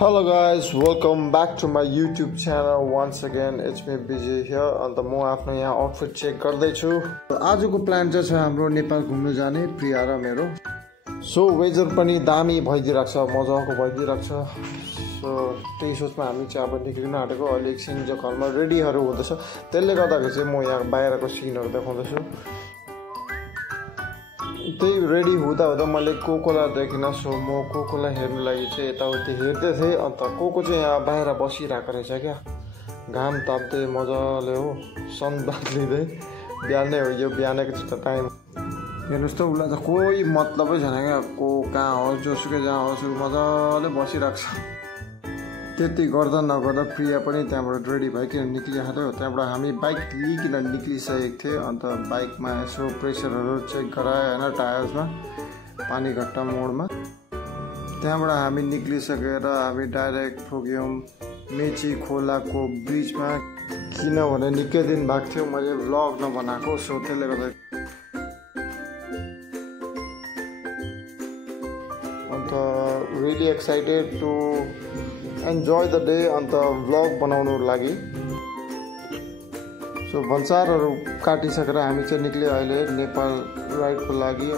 Hello guys, welcome back to my YouTube channel once again. It's me Vijay here and म आफ्नो यहाँ outfit check गर्दै छु। आजको प्लान चाहिँ छ हाम्रो नेपाल घुम्न जाने प्रिया र मेरो। सो वेदर पनि दामी भइदिरहेको छ, मजाको भइदिरहेको छ। सो त्यही सोचमा हामी चाहिँ अब निक्लिन आँटेको। अहिले एकछिन चाहिँ घरमा रेडीहरू हुँदैछ, त्यसले गर्दाखेरि चाहिँ म यहाँ बाहिरको सिनहरू देखाउँदैछु। त्यही रेडी हुँदा हुँदा मैले कोकोला देखिन। सो म कोकोला हेर्नु लागि चाहिँ यताउति हेर्दै थिएँ। अन्त कोको चाहिँ यहाँ बाहिर बसिरहेको रहेछ क्या, घाम ताप्दै मजाले हो, सन बाँध्दै। बिहानै हो यो, बिहानको चाहिँ त टाइम हेर्नुहोस् त, उसलाई त कोही मतलबै छैन क्या, को कहाँ होस् जोसुकै जहाँ होस् मजाले बसिरहेको छ। त्यति गर्दा नगर्दा प्रिया पनि त्यहाँबाट रेडी भइकन निक्लिएको थियो। त्यहाँबाट हामी बाइक लिइकन निक्लिसकेको थिएँ। अन्त बाइकमा यसो प्रेसरहरू चेक गरायो होइन, टायर्समा पानी घट्टा मोडमा। त्यहाँबाट हामी निक्लिसकेर हामी डाइरेक्ट पुग्यौँ मेची खोलाको ब्रिजमा, किनभने निकै दिन भएको थियो मैले भ्लग नबनाएको। सो त्यसले गर्दा and really excited to enjoy the day and vlog बनाउनु लागि। सो भन्सारहरू काटिसकेर हामी चाहिँ निक्ल्यो अहिले नेपाल राइडको लागि।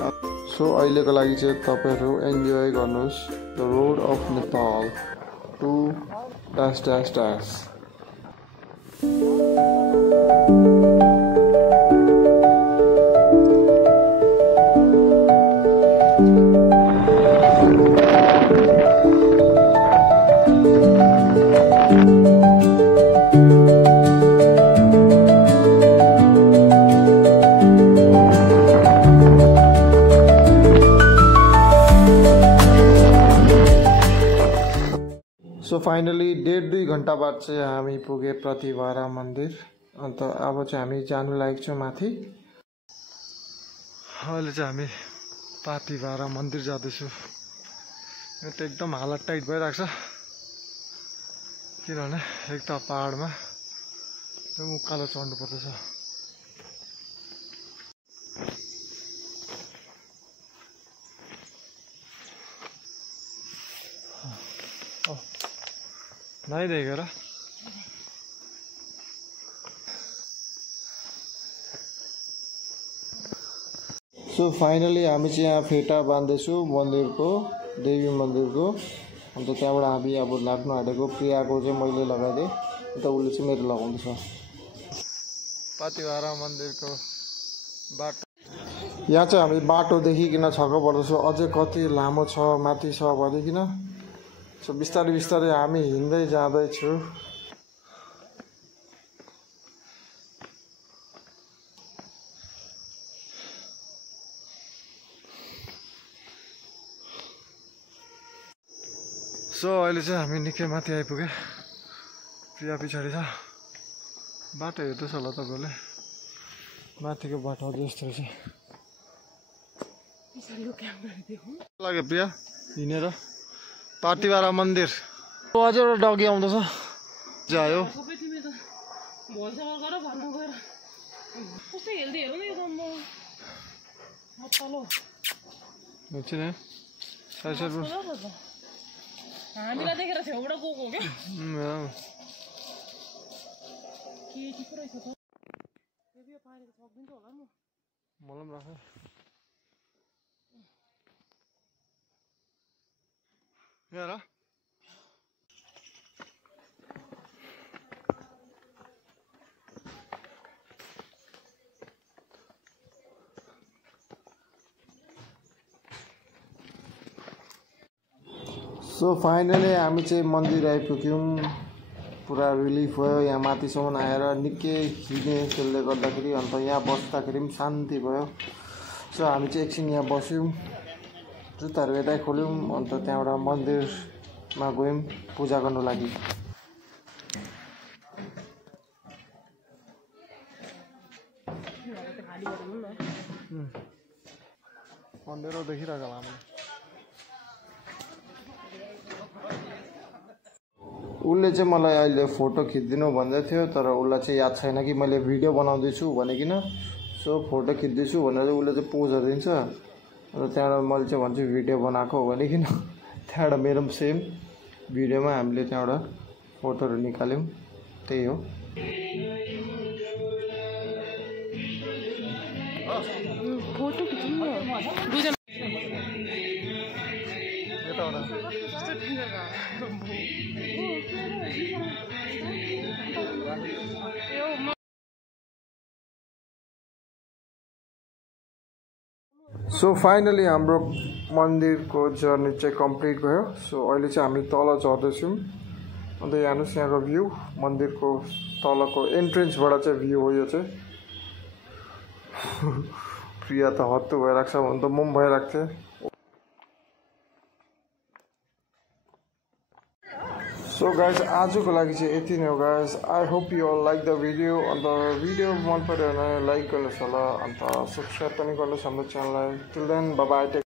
सो अहिलेको लागि चाहिँ तपाईँहरू एन्जोय गर्नुहोस् the road of Nepal to dash dash dash. So finally 1.5-2 घन्टा बाद चाहिँ हामी पुगे प्रतिभारा मन्दिर। अन्त अब चाहिँ हामी जानु लागेको छौँ माथि। अहिले चाहिँ हामी प्रतिभारा मन्दिर जाँदैछु। यो त एकदम हालत टाइट भइरहेको छ, किनभने एक त पहाडमा उकालो चढ्नु पर्दैछ। नहीं देखेर सो फाइनली हामी चाहिँ यहाँ फेटा बाँध्दैछु मन्दिरको, देवी मन्दिरको। अन्त त्यहाँबाट हामी अब लाग्नु आँटेको। प्रियाको चाहिँ मैले लगाइदिएँ, अन्त उसले चाहिँ मेरो लगाउँदैछ। प्रतिभारा मन्दिरको बाटो यहाँ चाहिँ हामी बाटो देखिकन छक्क पर्दैछौँ, अझै कति लामो छ माथि छ भनिकन। सो बिस्तारै बिस्तारै हामी हिँड्दै जाँदैछु। सो अहिले चाहिँ हामी निकै माथि आइपुगे। प्रिया पछाडि छ। बाटो हेर्दैछ होला तपाईँले, माथिको बाटो अझै यस्तो रहेछ। लाग्यो प्रिया हिँडेर प्रतिभारा मन्दिर। अझै एउटा डगी आउँदैछ, जायो। हामीलाई देखेर छेउबाट गएको हो क्या। मलाई पनि राख यहाँ। सो फाइनली हामी चाहिँ मन्दिर आइपुग्यौँ। पुरा रिलिफ भयो यहाँ माथिसम्म आएर, निकै हिँडेँ त्यसले गर्दाखेरि। अन्त यहाँ बस्दाखेरि पनि शान्ति भयो। सो हामी चाहिँ एकछिन यहाँ बस्यौँ, जुत्ताहरू यतै खोल्यौँ। अन्त त्यहाँबाट मन्दिरमा गयौँ पूजा गर्नु लागि। मन्दिर देखिरहेको होला हामीले। उसले चाहिँ मलाई अहिले फोटो खिचिदिनु भन्दै थियो, तर उसलाई चाहिँ याद छैन कि मैले भिडियो बनाउँदैछु भनेकिन। सो फोटो खिच्दैछु भनेर उसले चाहिँ पोजहरू दिन्छ। र त्यहाँबाट मैले चाहिँ भन्छु भिडियो बनाएको हो भनेकिन। त्यहाँबाट मेरो पनि सेम भिडियोमा हामीले त्यहाँबाट फोटोहरू निकाल्यौँ, त्यही हो। फोटो खिच्नु दुईजना सो फाइनली हाम्रो मन्दिरको जर्नी चाहिँ कम्प्लिट भयो। सो अहिले चाहिँ हामी तल झर्दैछौँ। अन्त यहाँ हेर्नुहोस् यहाँको भ्यू, मन्दिरको तलको एन्ट्रेन्सबाट चाहिँ भ्यू हो यो चाहिँ। प्रिया त हत्तु भइरहेको छ, हुन त म पनि भइरहेको थिएँ। सो गाइज आजको लागि चाहिँ यति नै हो guys. I hope you all like the video. And video मन पऱ्यो भने लाइक गर्नुहोस् होला, अन्त सब्सक्राइब पनि गर्नुहोस् हाम्रो च्यानललाई। Till then bye by.